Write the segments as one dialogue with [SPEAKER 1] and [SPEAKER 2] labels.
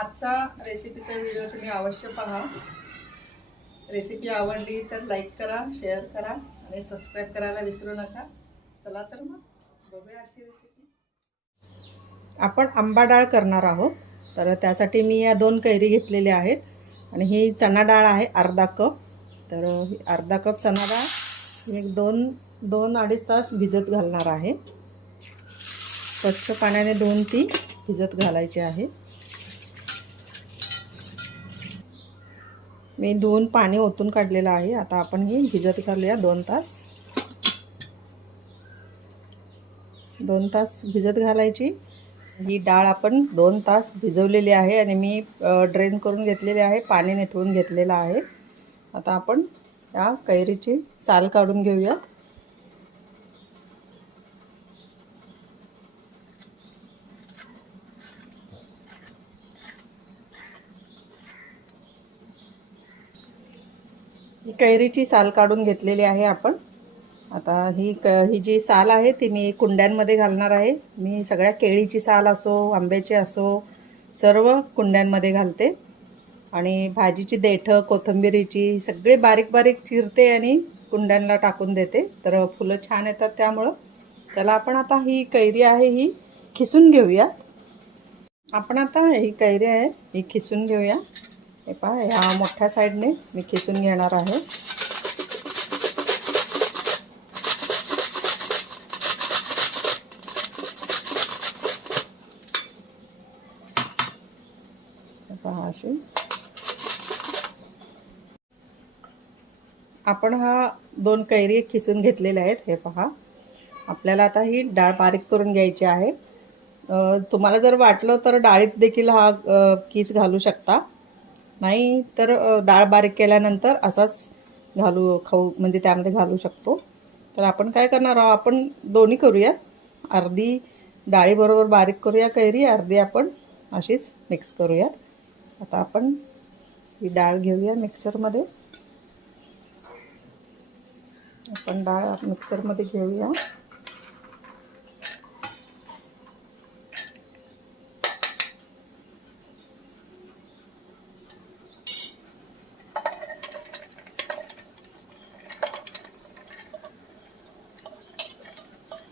[SPEAKER 1] आजचा रेसिपीचा व्हिडिओ तुम्ही अवश्य पहा. रेसिपी आवडली तर लाईक करा शेअर करा आणि सबस्क्राईब करायला विसरू नका. चला तर मग बघूया आजची रेसिपी आपण आंबा डाळ करणार आहोत. तर त्यासाठी मी या दोन कैरी घेतलेल्या आहेत. आणि ही चणा डाळ आहे अर्धा कप. तर अर्धा कप चणा डाळ एक दोन दोन अडीच तास भिजत घालणार आहे. स्वच्छ पाण्याने दोन ती भिजत घालायची आहे. मी धुवून पाणी ओतून काढलेलं आहे. आता आपण ही भिजत घालूया दोन तास. दोन तास भिजत घालायची. ही डाळ आपण दोन तास भिजवलेली आहे आणि मी ड्रेन करून घेतलेली आहे पाणी निथळून घेतलेलं आहे. आता आपण या कैरीची साल काढून घेऊयात ही कैरीची साल काढून घेतलेली आहे आपण. आता ही क ही जी साल आहे ती मी कुंड्यांमध्ये घालणार आहे. मी सगळ्या केळीची साल असो आंब्याची असो सर्व कुंड्यांमध्ये घालते. आणि भाजीची देठं कोथिंबिरीची सगळे बारीक बारीक चिरते आणि कुंड्यांना टाकून देते. तर फुलं छान येतात त्यामुळं. त्याला आपण आता ही कैरी आहे ही खिसून घेऊया. आपण आता ही कैरी आहे ही खिसून घेऊया. हे पहा ह्या मोठ्या साईडने मी खिसून घेणार आहे. पहा अशी. आपण हा दोन कैरी खिसून घेतलेल्या आहेत हे पहा. आपल्याला आता ही डाळ बारीक करून घ्यायची आहे. तुम्हाला जर वाटलं तर डाळीत देखील हा किस घालू शकता. नाही तर डाळ बारीक केल्यानंतर असाच घालू खाऊ म्हणजे त्यामध्ये घालू शकतो. तर आपण काय करणार आहोत? आपण दोन्ही करूयात. अर्धी डाळीबरोबर बारीक करूया कैरी अर्धी आपण अशीच मिक्स करूयात. आता आपण ही डाळ घेऊया मिक्सरमध्ये. आपण डाळ मिक्सरमध्ये घेऊया.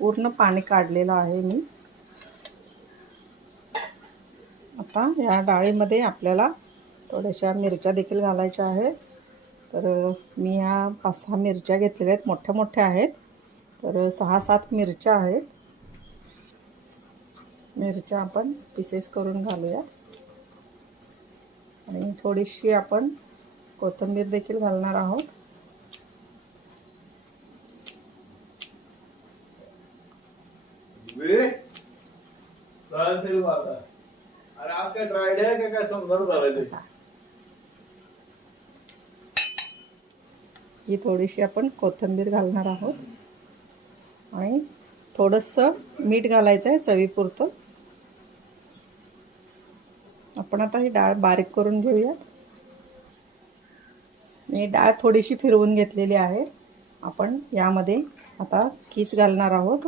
[SPEAKER 1] पूर्ण पाणी काढलेलं आहे मी. आता या डाळीमध्ये आपल्याला थोड्याशा मिरच्या देखील घालायच्या आहेत. तर मी ह्या पाच सहा मिरच्या घेतलेल्या आहेत. मोठ्या मोठ्या आहेत. तर सहा सात मिरच्या आहेत. मिरच्या आपण पिसेस करून घालूया. आणि थोडीशी आपण कोथिंबीर देखील घालणार आहोत.
[SPEAKER 2] अरे आज काय आहे काय झालं ते?
[SPEAKER 1] ही थोडीशी आपण कोथिंबीर घालणार आहोत. आणि थोडंसं मीठ घालायचं आहे चवीपुरतं. आपण आता ही डाळ बारीक करून घेऊयात. मी डाळ थोडीशी फिरवून घेतलेली आहे. आपण यामध्ये आता किस घालणार आहोत?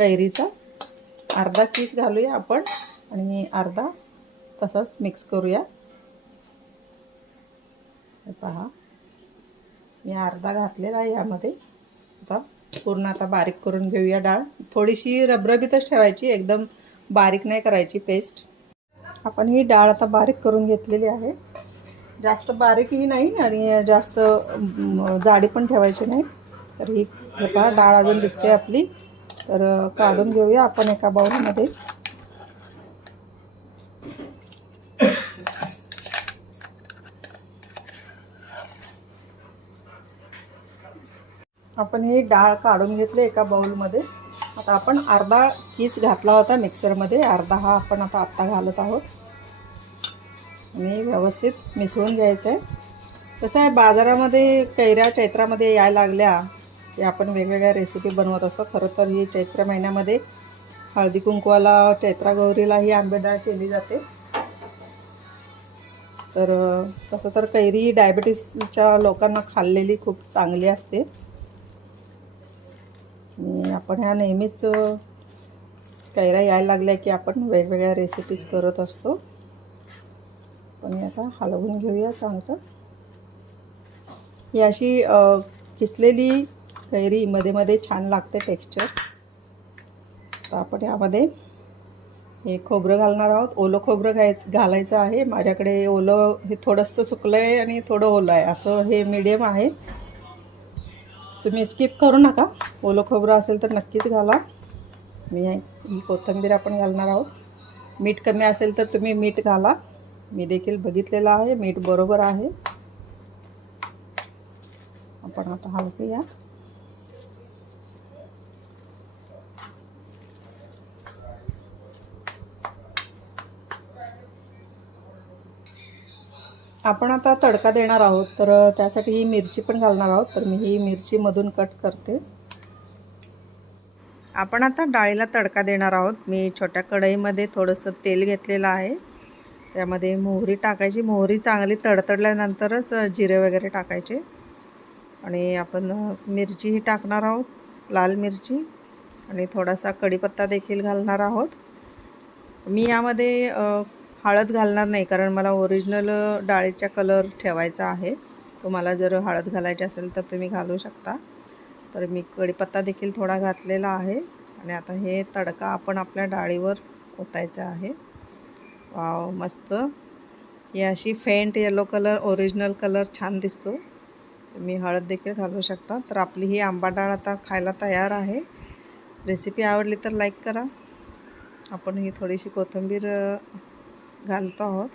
[SPEAKER 1] कैरीचा. अर्धा पीस घालूया आपण आणि अर्धा तसाच मिक्स करूया. पहा. मी अर्धा घातलेला आहे यामध्ये. आता पूर्ण आता बारीक करून घेऊया डाळ. थोडीशी रबरबीतच ठेवायची एकदम बारीक नाही करायची पेस्ट आपण ही डाळ आता बारीक करून घेतलेली आहे. जास्त बारीकही नाही आणि जास्त जाडी पण ठेवायची नाही. तर ही पहा डाळ अजून दिसते आपली. तर काढून घेऊया आपण एका बाउलमध्ये आपण ही डाळ काढून घेतली एका बाउलमध्ये आता आपण अर्धा किस घातला होता मिक्सरमध्ये अर्धा हा आपण आता आत्ता घालत आहोत. आणि व्यवस्थित मिसळून घ्यायचं आहे कसं आहे बाजारामध्ये कैऱ्या चैत्रामध्ये यायला लागल्या. की आपण वेगवेगळ्या रेसिपी बनवत असतो. खरं तर ही चैत्र महिन्यामध्ये हळदी कुंकवाला चैत्रा गौरीला ही आंबेडाळ केली जाते. तर तसं तर कैरी डायबिटीसच्या लोकांना खाल्लेली खूप चांगली असते. आणि आपण ह्या नेहमीच कैऱ्या यायला लागल्या की आपण वेगवेगळ्या रेसिपीज करत असतो. पण आता हलवून घेऊया चांगलं. ही अशी किसलेली कैरी मध्ये मध्ये छान लागते टेक्स्चर. तर आपण यामध्ये हे खोबरं घालणार आहोत. ओलं खोबरं घायच घालायचं आहे. माझ्याकडे ओलं हे थोडंसं सुकलं आहे आणि थोडं ओलं आहे. असं हे मिडियम आहे. तुम्ही स्किप करू नका. ओलं खोबरं असेल तर नक्कीच घाला. मी ही कोथिंबीर आपण घालणार आहोत. मीठ कमी असेल तर तुम्ही मीठ घाला. मी देखील बघितलेलं आहे. मीठ बरोबर आहे. आपण आता हलवूया. आपण आता तडका देणार आहोत तर त्यासाठी ही मिरची पण घालणार आहोत तर मी ही मिरचीमधून कट करते. आपण आता डाळीला तडका देणार आहोत. मी छोट्या कढईमध्ये थोडंसं तेल घेतलेलं आहे. त्यामध्ये मोहरी टाकायची. मोहरी चांगली तडतडल्यानंतरच जिरे वगैरे टाकायचे. आणि आपण मिरचीही टाकणार आहोत लाल मिरची. आणि थोडासा कढीपत्ता देखील घालणार आहोत. मी यामध्ये हळद घालणार नाही कारण मला ओरिजिनल डाळीचा कलर ठेवायचा आहे. तुम्हाला जर हळद घालायची असेल तर तुम्ही घालू शकता. तर मी कढीपत्ता देखील थोडा घातलेला आहे. आणि आता हे तडका आपण आपल्या डाळीवर ओतायचा आहे. वाव मस्त. ही अशी faint yellow colour original colour छान दिसतो. तुम्ही हळद देखील घालू शकता. तर आपली ही आंबा डाळ आता खायला तयार आहे. रेसिपी आवडली तर लाईक करा. आपण ही थोडीशी कोथिंबीर घालतो आहोत